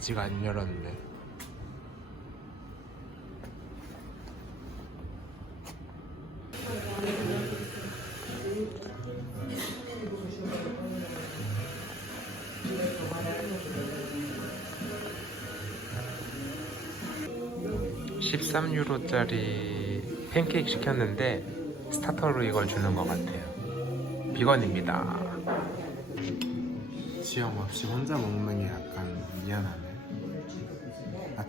아직 안 열었네. (13유로짜리) 팬케이크 시켰는데 스타터로 이걸 주는 것 같아요 비건입니다 지영 없이 혼자 먹는 게 약간 미안하네.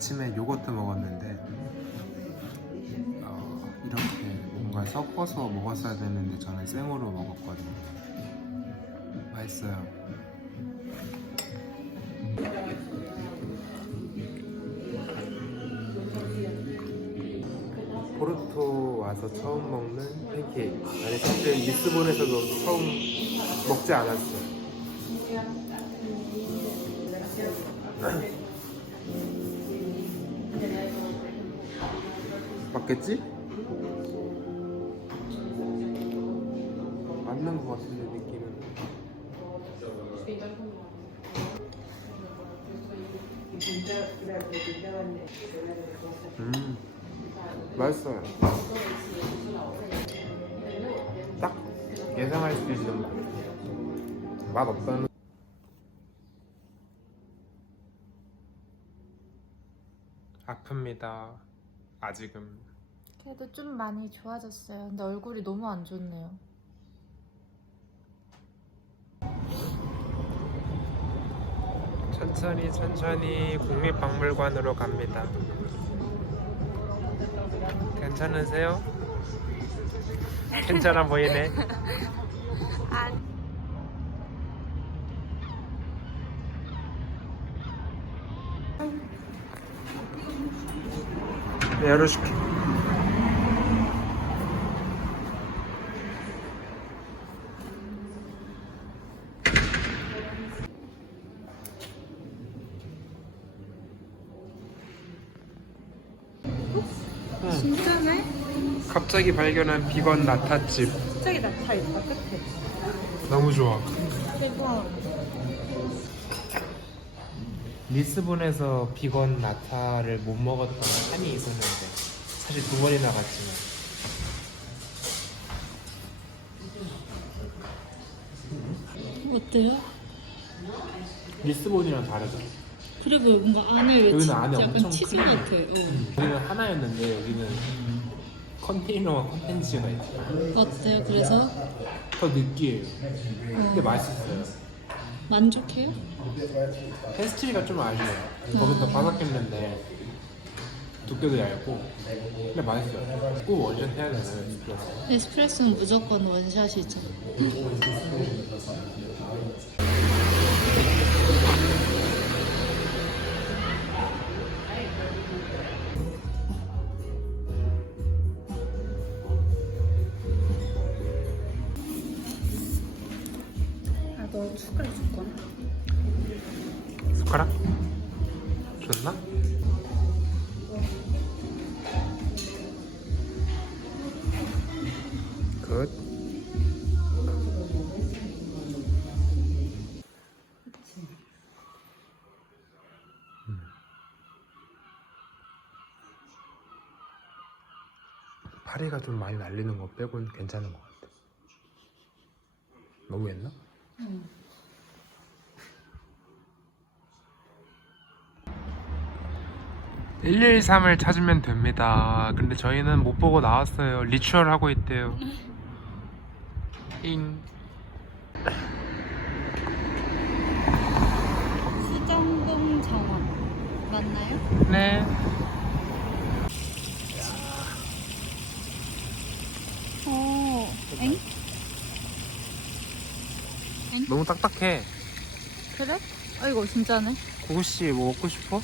아침에 요거트 먹었는데 어, 이렇게 뭔가 섞어서 먹었어야 되는데 저는 생으로 먹었거든요. 맛있어요. 포르토 와서 처음 먹는 팬케이크. 아니 사실 리스본에서도 처음 먹지 않았어요. 맞겠지? 맞는 것 같은데 느낌은. 음 맛있어요. 딱 예상할 수 있는 맛. 맛 없다는 아픕니다. 아직은 그래도 좀 많이 좋아졌어요. 근데 얼굴이 너무 안 좋네요. 천천히 천천히 국립박물관으로 갑니다. 괜찮으세요? 괜찮아 보이네. 네, 열어줄게. 진짜네? 갑자기 발견한 비건 나타집. 갑자기 나타 있다, 끝에. 너무 좋아. 대박. 리스본에서 비건 나타를 못 먹었던 한이 있었는데 사실 두 번이나 갔지만 어때요? 리스본이랑 다르죠. 그리고 뭔가 안에 왜 여기는 치- 안에 약간 엄청 치즈. 같아. 어. 여기는 하나였는데 여기는 컨테이너와 컨텐츠가 있어요. 어때요? 그래서 더 느끼해요. 근데 맛있어요. 만족해요? 페스트리가 좀 아쉬워요. 거기서 바삭했는데 두께도 얇고 근데 맛있어요. 꼭 원샷 해야 되나요? 에스프레소? 에스프레소는 무조건 원샷이죠. 파리가 좀 많이 날리는 거 빼곤 괜찮은 것 같아. 너무 했나? (113을) 찾으면 됩니다 근데 저희는 못 보고 나왔어요 리추얼 하고 있대요 잉 수정동 정원 맞나요? 네. 너무 딱딱해 그래? 아, 이거 진짜네. 구구씨 뭐 먹고 싶어?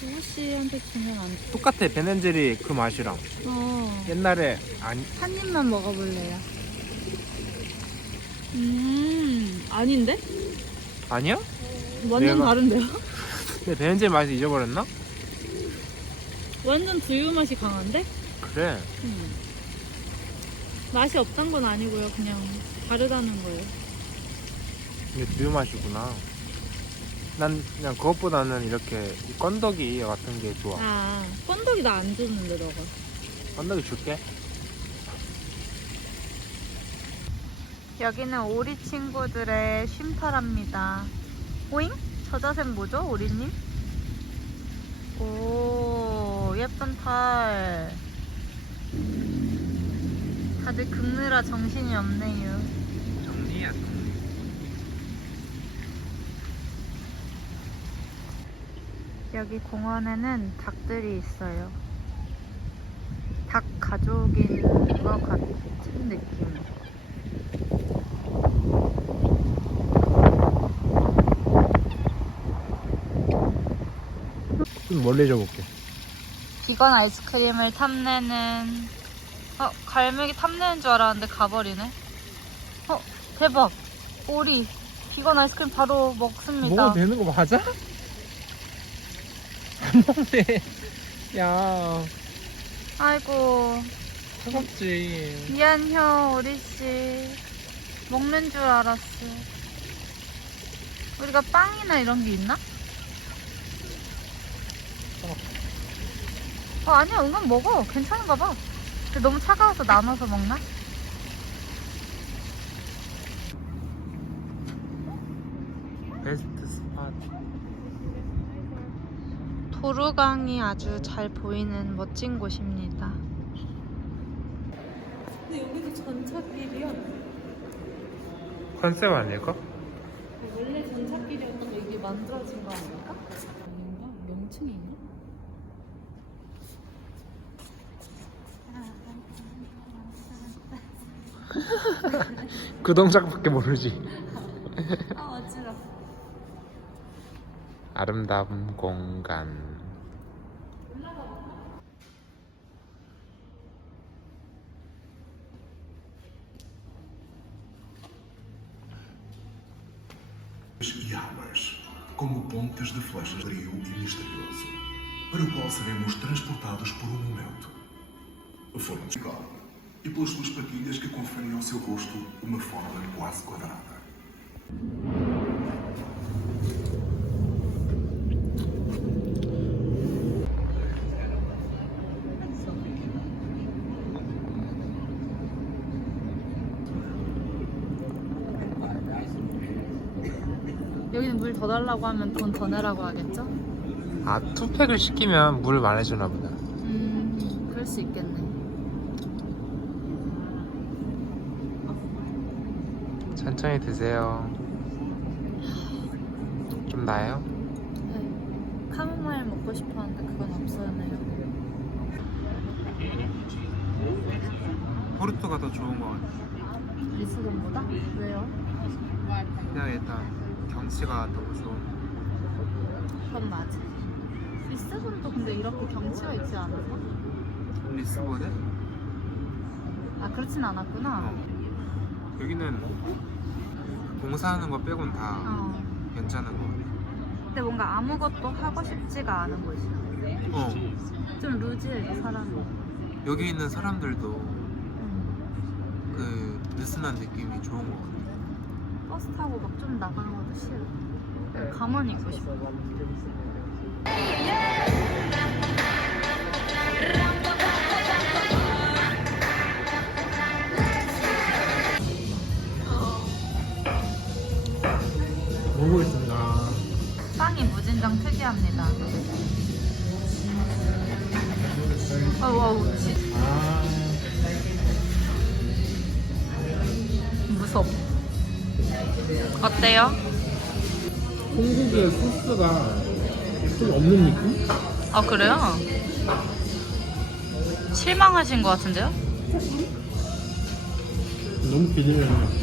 구구 씨한테 주면 안 돼. 똑같아 베넨젤리 그 맛이랑 어. 옛날에 아니 한 입만 먹어볼래요. 음. 아닌데? 아니야? 완전 내가- 다른데요? 근데 베넨젤 맛을 잊어버렸나? 완전 두유 맛이 강한데? 그래 음. 맛이 없단 건 아니고요. 그냥 다르다는 거예요. 이게 두유 맛이구나 난 그냥 그것보다는 이렇게 이 건더기 같은 게 좋아. 아, 건더기 나 안 주는데 너가. 건더기 줄게. 여기는 오리 친구들의 쉼터랍니다. 오잉? 저 자세는 뭐죠, 오리님? 오, 예쁜 털. 다들 긁느라 정신이 없네요. 정리야 정리. 여기 공원에는 닭들이 있어요. 닭 가족인 것 같은 느낌. 좀 멀리 줘볼게. 비건 아이스크림을 탐내는 어 갈매기 탐내는 줄 알았는데 가버리네. 어 대박 오리 비건 아이스크림 바로 먹습니다. 먹어도 되는 거 맞아? 안 먹네. 야 아이고 차갑지. 미안혀 오리 씨 먹는 줄 알았어. 우리가 빵이나 이런 게 있나? 어 아니야 은근 먹어 괜찮은가 봐. 근데 너무 차가워서 나눠서 먹나? 베스트 스팟. 도루강이 아주 잘 보이는 멋진 곳입니다. 근데 여기도 전차길이야. 컨셉 아닐까? 원래 전차길이었던 거 이게 만들어진 거 아닐까? 아닌가? 명칭이 있나? 그 동작밖에 모르지. 아, 어지러. 아름다운 공간. e armas, como pontas de flechas frio e misterioso, para o qual seremos transportados por um momento. Formos igual, e pelas suas patilhas que conferem ao seu rosto uma forma quase quadrada. 여기는 물 더 달라고 하면 돈 더 내라고 하겠죠? 아 투팩을 시키면 물을 많이 주나 보다. 음, 그럴 수 있겠네. 천천히 드세요. 좀 나요? 네. 카모마일 먹고 싶었는데 그건 없었네요. 포르투가 더 좋은 것 같아. 리스본보다? 왜요? 그냥 일단 경치가 너무 좋은. 그건 맞아. 리스본도 근데 이렇게 경치가 있지 않았나? 리스본에? 아, 그렇진 않았구나. 어. 여기는 공사하는 거 빼곤 다 어. 괜찮은 거 같아. 근데 뭔가 아무것도 하고 싶지가 않은 곳이야. 어. 좀 루즈해서 사람이. 여기 있는 사람들도 음. 그 느슨한 느낌이 좋은 것 같아. 버스 타고 막 좀 나가는 것도 싫어. 그냥 가만히 있고 싶어. 어때요? 한국의 소스가 좀 없는 느낌? 아, 그래요? 실망하신 것 같은데요? 너무 같아.